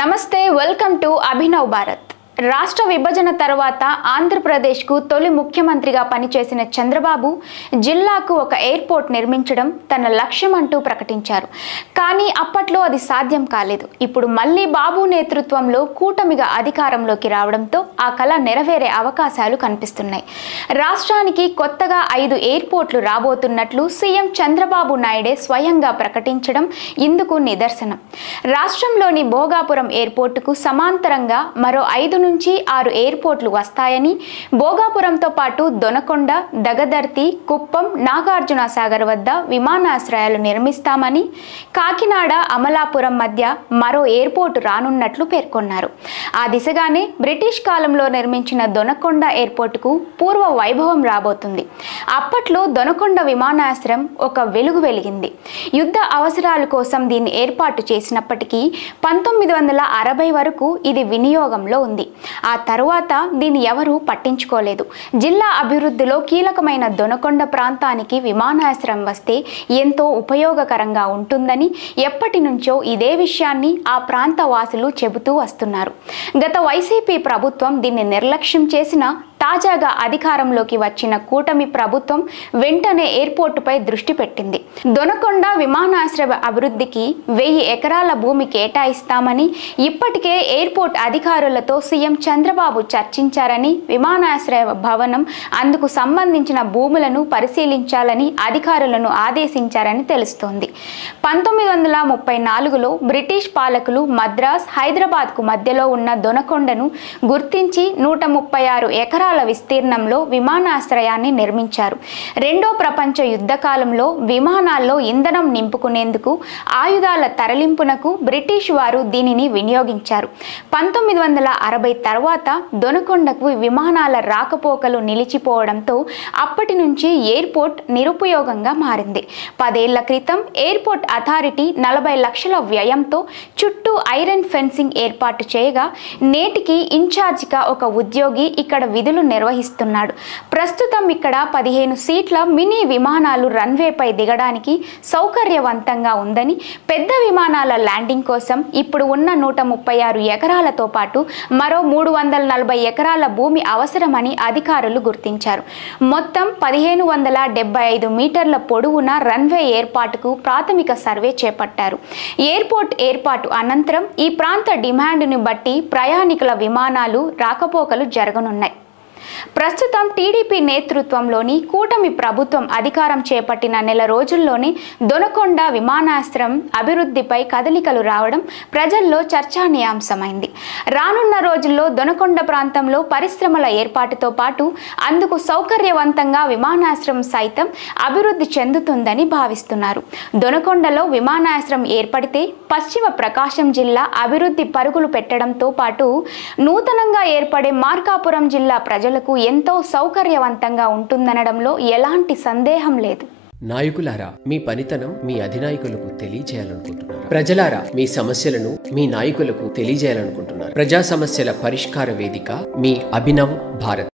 నమస్తే welcome to Abhinav Bharat. రాష్ట్ర విభజన తర్వాత ఆంధ్రప్రదేశ్కు తొలి ముఖ్యమంత్రిగా పనిచేసిన చంద్రబాబు జిల్లాకు ఒక ఎయిర్పోర్ట్ నిర్మించడం తన లక్ష్యం అంటూ ప్రకటించారు। కానీ అప్పట్లో అది సాధ్యం కాలేదు। ఇప్పుడు మళ్ళీ బాబు నేతృత్వంలో కూటమిగా అధికారంలోకి రావడంతో ఆ కల నెరవేరే అవకాశాలు కనిపిస్తున్నాయి। రాష్ట్రానికి కొత్తగా 5 ఎయిర్పోర్ట్లు రాబోతున్నట్లు సీఎం చంద్రబాబు నాయుడే స్వయంగా ప్రకటించడం ఇందుకు నిదర్శనం। రాష్ట్రంలోని భోగాపురం ఎయిర్పోర్టుకు సమాంతరంగా మరో 5 నుంచి 6 ఎయిర్పోర్ట్లు వస్తాయని, భోగాపురంతో పాటు దొనకొండ, దగదర్తి, కుప్పం, నాగార్జున సాగర్ వద్ద విమానాశ్రయాలు నిర్మిస్తామని, కాకినాడ, అమలాపురం మధ్య మరో ఎయిర్పోర్టు రానున్నట్లు పేర్కొన్నారు। ఆ దిశగానే బ్రిటిష్ కాలంలో నిర్మించిన దొనకొండ ఎయిర్పోర్టుకు పూర్వ వైభవం రాబోతుంది। అప్పట్లో దొనకొండ విమానాశ్రయం ఒక వెలుగు వెలిగింది। యుద్ధ అవసరాల కోసం దీన్ని ఏర్పాటు చేసినప్పటికీ 1960 వరకు ఇది వినియోగంలో ఉంది। ఆ తరువాత దీన్ని ఎవరూ పట్టించుకోలేదు। జిల్లా అభివృద్ధిలో కీలకమైన దొనకొండ ప్రాంతానికి విమానాశ్రయం వస్తే ఎంతో ఉపయోగకరంగా ఉంటుందని ఎప్పటి నుంచో ఇదే విషయాన్ని ఆ ప్రాంత వాసులు చెబుతూ వస్తున్నారు। గత వైసీపీ ప్రభుత్వం దీన్ని నిర్లక్ష్యం చేసినా తాజాగా అధికారంలోకి వచ్చిన కూటమి ప్రభుత్వం వెంటనే ఎయిర్పోర్టుపై దృష్టి పెట్టింది। దొనకొండ విమానాశ్రయ అభివృద్ధికి 1000 ఎకరాల భూమి కేటాయిస్తామని, ఇప్పటికే ఎయిర్పోర్ట్ అధికారులతో సీఎం చంద్రబాబు చర్చించారని, విమానాశ్రయ భవనం అందుకు సంబంధించిన భూములను పరిశీలించాలని అధికారులను ఆదేశించారని తెలుస్తోంది। 1934లో బ్రిటిష్ పాలకులు మద్రాస్, హైదరాబాద్కు మధ్యలో ఉన్న దొనకొండను గుర్తించి 136 ఎకరాల విస్తీర్ణంలో విమానాశ్రయాన్ని నిర్మించారు। రెండో ప్రపంచ యుద్ధ కాలంలో విమానాల్లో ఇంధనం నింపుకునేందుకు, ఆయుధాల తరలింపునకు బ్రిటిష్ వారు దీనిని వినియోగించారు। 1960 తర్వాత దొనకొండకు విమానాల రాకపోకలు నిలిచిపోవడంతో అప్పటి నుంచి ఎయిర్పోర్ట్ నిరుపయోగంగా మారింది। 10 ఏళ్ల క్రితం ఎయిర్పోర్ట్ అథారిటీ 40 లక్షల వ్యయంతో చుట్టూ ఐరన్ ఫెన్సింగ్ ఏర్పాటు చేయగా, నేటికి ఇన్ఛార్జిగా ఒక ఉద్యోగి ఇక్కడ విధులు నిర్వహిస్తున్నాడు। ప్రస్తుతం ఇక్కడ 15 సీట్ల మినీ విమానాలు రన్వేపై దిగడానికి సౌకర్యవంతంగా ఉందని, పెద్ద విమానాల ల్యాండింగ్ కోసం ఇప్పుడు ఉన్న 136 ఎకరాలతో పాటు మరో 340 ఎకరాల భూమి అవసరమని అధికారులు గుర్తించారు। మొత్తం 1575 మీటర్ల పొడవున రన్వే ఏర్పాటుకు ప్రాథమిక సర్వే చేపట్టారు। ఎయిర్పోర్ట్ ఏర్పాటు అనంతరం ఈ ప్రాంత డిమాండ్ను బట్టి ప్రయాణికుల విమానాలు రాకపోకలు జరగనున్నాయి। ప్రస్తుతం టీడీపీ నేతృత్వంలోని కూటమి ప్రభుత్వం అధికారం చేపట్టిన నెల రోజుల్లోనే దొనకొండ విమానాశ్రయం అభివృద్ధిపై కదలికలు రావడం ప్రజల్లో చర్చానీయాంశమైంది। రానున్న రోజుల్లో దొనకొండ ప్రాంతంలో పరిశ్రమల ఏర్పాటుతో పాటు అందుకు సౌకర్యవంతంగా విమానాశ్రయం సైతం అభివృద్ధి చెందుతుందని భావిస్తున్నారు। దొనకొండలో విమానాశ్రయం ఏర్పడితే పశ్చిమ ప్రకాశం జిల్లా అభివృద్ధి పరుగులు పెట్టడంతో పాటు నూతనంగా ఏర్పడే మార్కాపురం జిల్లా ప్రజలకు ఎంతో సౌకర్యవంతంగా ఉంటుందనడంలో ఎలాంటి సందేహం లేదు। నాయకులారా, మీ పనితనం మీ అధినాయకులకు తెలియజేయాలనుకుంటున్నారు। ప్రజలారా, మీ సమస్యలను మీ నాయకులకు తెలియజేయాలనుకుంటున్నారు। ప్రజా సమస్యల పరిష్కార వేదిక మీ అభినవ్ భారత్।